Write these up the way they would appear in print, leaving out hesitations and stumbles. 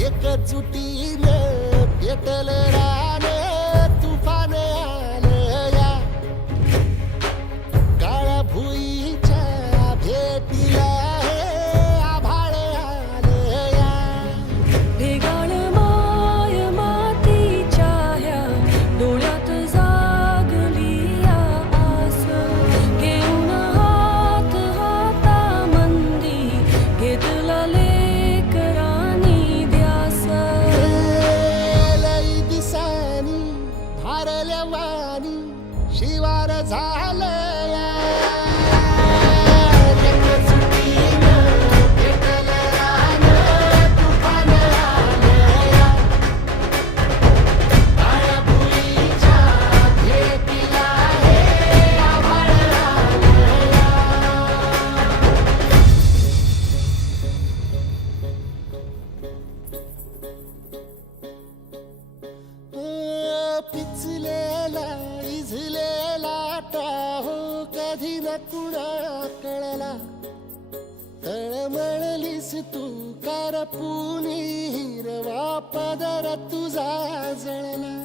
एकजुटीने पेटलं रान तुफान आलं या काळ्या भुईच्या भेटीला हे आभाळ आलं या ढेगाळ माय मातीच्या ह्या डोळ्यात जागली या आस घेऊन हात हातामंदी घेतला लेकरांनी ध्यास लई दिसानी भारल्या वाणी शिवार झालं या एकजुटीनं पेटलं रान तुफान आलं या काळ्या भुईच्या भेटीला हे आभाळ आलं या पिचलेला इझलेला टाहो कधी न कुणा कळला तळमळलीस तू कारपुनी हिरवा पदर तुझा जळला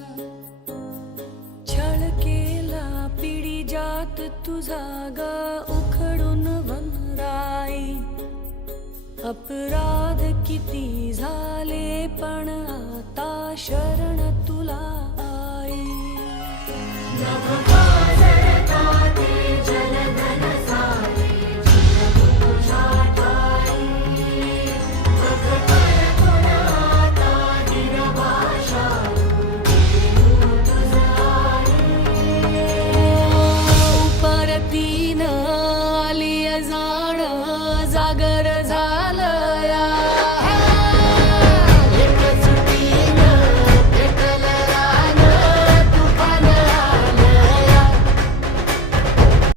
छळ केला पिढी जात तुझा ग उखडून वनराई अपराध किती झाले पण आता शरण तुला आई नभ पाजर काठी जल